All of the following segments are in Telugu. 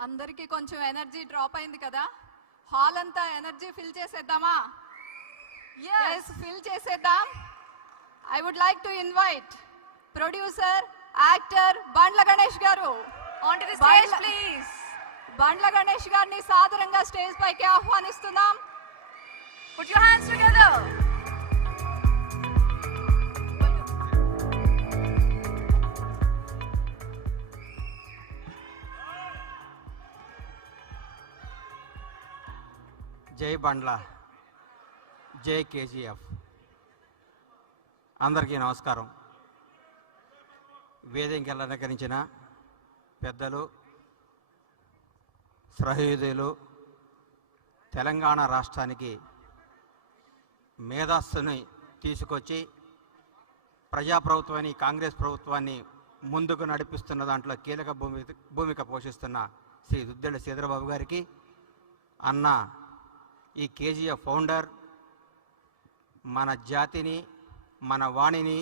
అందరికీ కొంచెం ఎనర్జీ డ్రాప్ అయింది కదా? హాల్ అంతా ఎనర్జీ ఫిల్ చేసేద్దామా? ఎస్ ఫిల్ చేసేద్దాం. I would like to invite producer actor Bandla Ganesh garu. Bandla- Ganesh గారిని సాదరంగా స్టేజ్ పైకి ఆహ్వానిస్తున్నాం. జై బండ్ల జై కేజీఎఫ్. అందరికీ నమస్కారం. వేదికకి అలంకరించిన పెద్దలు సహృదయులు తెలంగాణ రాష్ట్రానికి మేధస్సుని తీసుకొచ్చి ప్రజాప్రభుత్వాన్ని కాంగ్రెస్ ప్రభుత్వాన్ని ముందుకు నడిపిస్తున్న దాంట్లో కీలక భూమి భూమిక పోషిస్తున్న శ్రీ దుద్దెళ్ళ శ్రీధరబాబు గారికి అన్న ఈ కేజీఎఫ్ ఫౌండర్ మన జాతిని మన వాణిని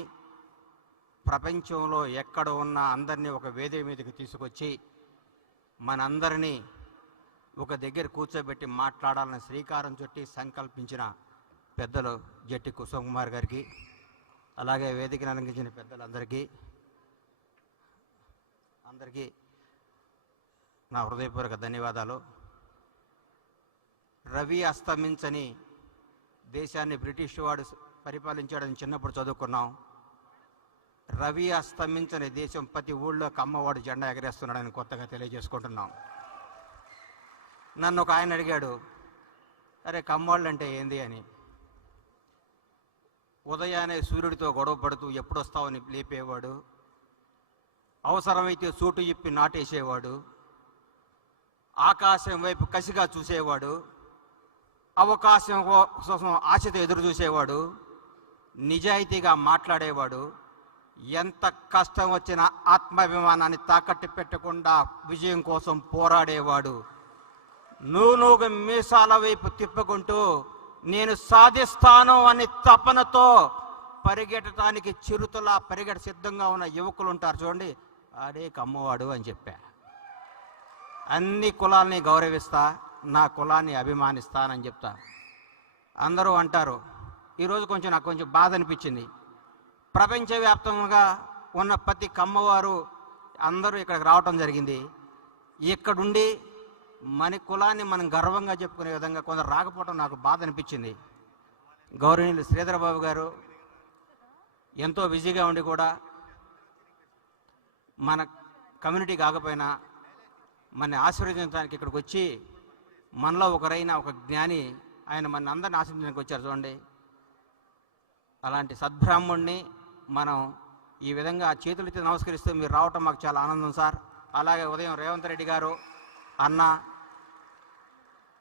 ప్రపంచంలో ఎక్కడ ఉన్న అందరినీ ఒక వేదిక మీదకి తీసుకొచ్చి మనందరినీ ఒక దగ్గర కూర్చోబెట్టి మాట్లాడాలని శ్రీకారం చుట్టి సంకల్పించిన పెద్దలు జట్టి కుసుమ్ కుమార్ గారికి అలాగే వేదికను అలంకరించిన పెద్దలందరికీ అందరికీ నా హృదయపూర్వక ధన్యవాదాలు. రవి అస్తమించని దేశాన్ని బ్రిటిష్ వాడు పరిపాలించాడని చిన్నప్పుడు చదువుకున్నాం. రవి అస్తమించని దేశం ప్రతి ఊళ్ళో కమ్మవాడు జెండా ఎగరేస్తున్నాడని కొత్తగా తెలియజేసుకుంటున్నాం. నన్ను ఒక ఆయన అడిగాడు అరే కమ్మవాళ్ళు అంటే ఏంది అని? ఉదయాన్నే సూర్యుడితో గొడవ పడుతూ ఎప్పుడొస్తావని లేపేవాడు. అవసరమైతే సూటు ఇప్పి నాటేసేవాడు. ఆకాశం వైపు కసిగా చూసేవాడు. అవకాశం కోసం ఆశతో ఎదురు చూసేవాడు నిజాయితీగా మాట్లాడేవాడు ఎంత కష్టం వచ్చినా ఆత్మాభిమానాన్ని తాకట్టు పెట్టకుండా విజయం కోసం పోరాడేవాడు. నువ్వు నువ్వు మీసాల వైపు తిప్పుకుంటూ నేను సాధిస్తాను అని తపనతో పరిగెట్టడానికి చిరుతలా పరిగెట సిద్ధంగా ఉన్న యువకులు ఉంటారు చూడండి. అరే కమ్మవాడు అని చెప్పా. అన్ని కులాల్ని గౌరవిస్తా నా కులాన్ని అభిమానిస్తానని చెప్తా. అందరూ అంటారు ఈరోజు కొంచెం నాకు కొంచెం బాధ అనిపించింది. ప్రపంచవ్యాప్తంగా ఉన్న ప్రతి కమ్మవారు అందరూ ఇక్కడికి రావటం జరిగింది. ఇక్కడుండి మన కులాన్ని మనం గర్వంగా చెప్పుకునే విధంగా కొందరు రాకపోవడం నాకు బాధ అనిపించింది. గౌరవనీయులు శ్రీధర బాబు గారు ఎంతో బిజీగా ఉండి కూడా మన కమ్యూనిటీ కాకపోయినా మన ఆశీర్వదించడానికి ఇక్కడికి వచ్చి మనలో ఒకరైన ఒక జ్ఞాని ఆయన మన అందరిని ఆశించడానికి వచ్చారు చూడండి. అలాంటి సద్బ్రాహ్మణ్ణి మనం ఈ విధంగా చేతులెత్తి నమస్కరిస్తూ మీరు రావటం మాకు చాలా ఆనందం సార్. అలాగే ఉదయం రేవంత్ రెడ్డి గారు అన్న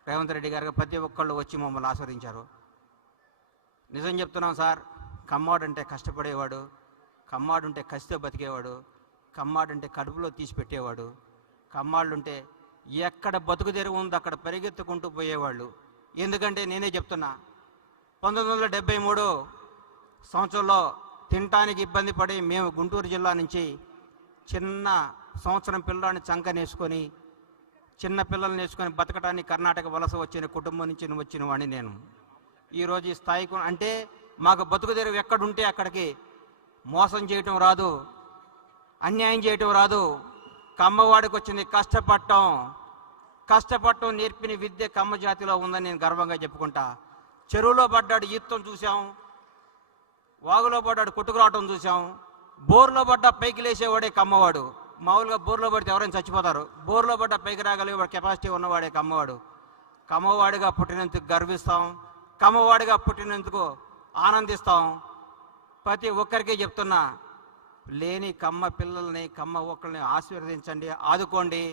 రేవంత్ రెడ్డి గారు ప్రతి ఒక్కళ్ళు వచ్చి మమ్మల్ని ఆస్వాదించారు నిజం చెప్తున్నాం సార్ కమ్మాడు అంటే కష్టపడేవాడు కమ్మాడుంటే కసితో బతికేవాడు కమ్మాడుంటే కడుపులో తీసి పెట్టేవాడు కమ్మాళ్ళుంటే ఎక్కడ బతుకు తెరువు ఉందో అక్కడ పరిగెత్తుకుంటూ పోయేవాళ్ళు. ఎందుకంటే నేనే చెప్తున్నా పంతొమ్మిది వందల డెబ్బై మూడు సంవత్సరంలో తినటానికి ఇబ్బంది పడి మేము గుంటూరు జిల్లా నుంచి చిన్న సంవత్సరం పిల్లాన్ని చంకనేసుకొని చిన్న పిల్లల్ని నేర్చుకొని బతకడానికి కర్ణాటక వలస వచ్చిన కుటుంబం నుంచి వచ్చిన వాడిని నేను. ఈరోజు ఈ స్థాయికి అంటే మాకు బతుకు తెరువు ఎక్కడుంటే అక్కడికి మోసం చేయటం రాదు అన్యాయం చేయటం రాదు కమ్మవాడికి వచ్చింది కష్టపడటం కష్టపడటం నేర్పిన విద్య కమ్మ జాతిలో ఉందని నేను గర్వంగా చెప్పుకుంటా. చెరువులో పడ్డాడు ఈత్తం చూసాం వాగులో పడ్డాడు కొట్టుకురావటం చూసాం బోర్లో పడ్డ పైకి లేచేవాడే కమ్మవాడు. మామూలుగా బోర్లో పడితే ఎవరైనా చచ్చిపోతారు. బోర్లో పడ్డ పైకి రాగలిగే కెపాసిటీ ఉన్నవాడే కమ్మవాడు. కమ్మవాడిగా పుట్టినందుకు గర్విస్తాం. కమ్మవాడిగా పుట్టినందుకు ఆనందిస్తాం. ప్రతి ఒక్కరికి చెప్తున్నా లేని కమ్మ పిల్లల్ని కమ్మ ఒక్కరిని ఆశీర్వదించండి ఆదుకోండి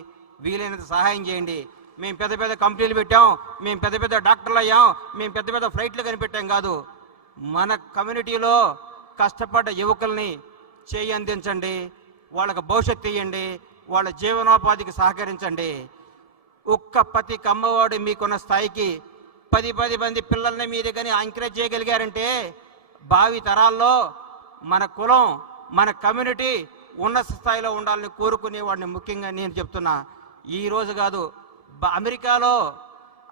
వీలైనంత సహాయం చేయండి. మేము పెద్ద పెద్ద కంపెనీలు పెట్టాం మేము పెద్ద పెద్ద డాక్టర్లు అయ్యాం మేము పెద్ద పెద్ద ఫ్లైట్లు కనిపెట్టాం కాదు. మన కమ్యూనిటీలో కష్టపడ్డ యువకుల్ని చేయి అందించండి వాళ్ళకి భవిష్యత్తు ఇవ్వండి వాళ్ళ జీవనోపాధికి సహకరించండి. ఒక్క ప్రతి కమ్మవాడు మీకున్న స్థాయికి పది పది మంది పిల్లల్ని మీ కానీ ఎంకరేజ్ చేయగలిగారంటే భావి తరాల్లో మన కులం మన కమ్యూనిటీ ఉన్నత స్థాయిలో ఉండాలని కోరుకునే వాడిని ముఖ్యంగా నేను చెప్తున్నా. ఈ రోజు కాదు బ- అమెరికాలో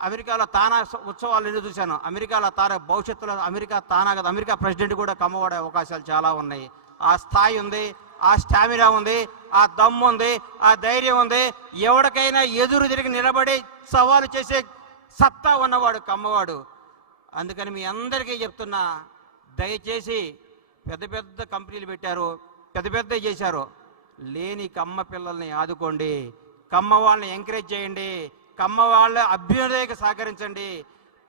అమెరికాలో తానా ఉత్సవాలు ఎన్ని చూశాను. అమెరికాలో తానా భవిష్యత్తులో అమెరికా తానా కదా అమెరికా ప్రెసిడెంట్ కూడా కమ్మబడే అవకాశాలు చాలా ఉన్నాయి. ఆ స్థాయి ఉంది ఆ స్టామినా ఉంది ఆ దమ్ము ఉంది ఆ ధైర్యం ఉంది. ఎవరికైనా ఎదురు తిరిగి నిలబడి సవాలు చేసే సత్తా ఉన్నవాడు కమ్మవాడు. అందుకని మీ అందరికీ చెప్తున్నా దయచేసి పెద్ద పెద్ద కంపెనీలు పెట్టారు పెద్ద పెద్ద చేశారు. లేని కమ్మ పిల్లల్ని ఆదుకోండి. కమ్మ వాళ్ళని ఎంకరేజ్ చేయండి. కమ్మ వాళ్ళ అభ్యుదయకు సహకరించండి.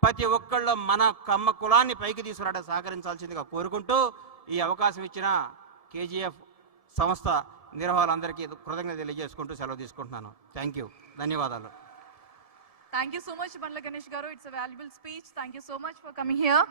ప్రతి ఒక్కళ్ళు మన కమ్మ కులాన్ని పైకి తీసుకురావడం సహకరించాల్సిందిగా కోరుకుంటూ ఈ అవకాశం ఇచ్చిన కేజీఎఫ్ సంస్థ నిర్వాహకులందరికీ కృతజ్ఞత తెలియజేసుకుంటూ సెలవు తీసుకుంటున్నాను. థ్యాంక్ యూ ధన్యవాదాలు. Thank you so much Bandla Ganesh garu. It's a valuable speech thank you so much for coming here